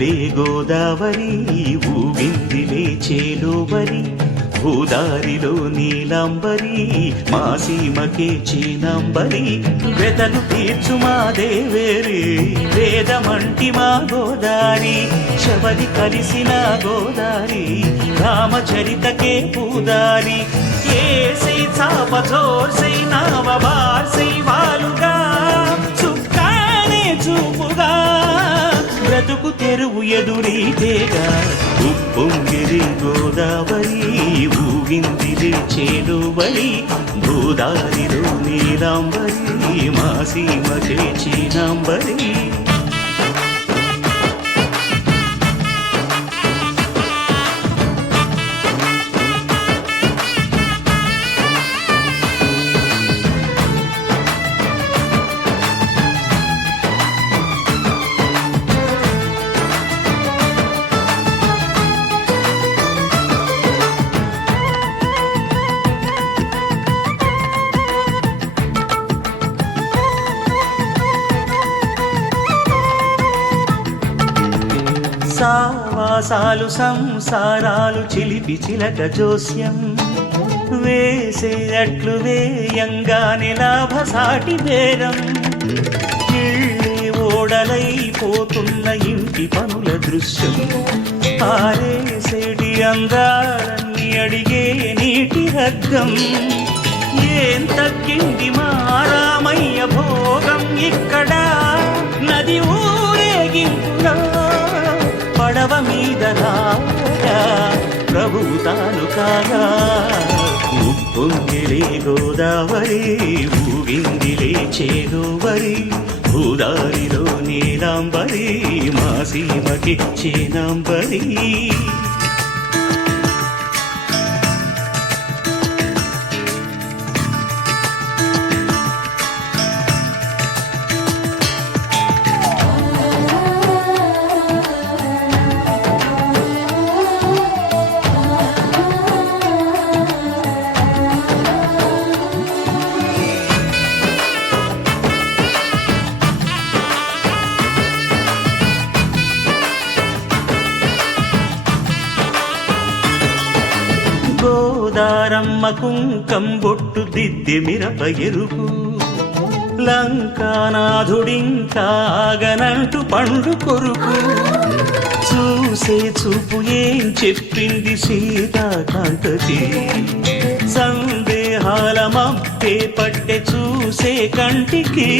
ఉప్పొంగిలే గోదావరి ఊగిందిలే చేలోబరి భూదారిలో నీలాంబరి మా సీమకే చీనాంబరి వెతలు తీర్చు మా దేవేరి వేదమంటి మా గోదారి శబరి కలిసిన గోదారి రామచరితకే పూదారి ఏసై చాప చోర్సై నావ బార్సై వాలుగా చుక్కానే చూపుగా బ్రతుకు తెరువు ఎదురీతేగా ఉప్పొంగిరి గోదావరి ఊగిందిలే చేలోబరి భూదారిలో నీలాంబరి మా సీమకే చీనాంబరి సావాసాలు సంసారాలు చిలిపి చిలక జోస్యం వేసేటట్లు వేయంగానే లాభసాటి బేరం ఇళ్ళే ఓడలైపోతున్న ఇంటి పనుల దృశ్యం ఆరేసేటి అందాలన్నీ అడిగే నీటి హద్దం ఏం తగ్గింది మా రామయ్య భోగం ఇక్కడ నది ఊరేగింపులో పడవ మీద రాగా ప్రభువు తాను కాగా ఉప్పొంగిలే గోదావరి ఊగిందిలే చేలోబరి భూదారిలో నీలాంబరి మా సీమకి చీనాంబరి గోదారమ్మ కుంకం బొట్టు దిద్దె మిరప ఎరుపు లంకానాథుడింకాగనంటూ పండు కొరుకు చూసే చూపు ఏం చెప్పింది సీతాకాంతకి సందేహాల మప్పే పట్టె చూసే కంటికి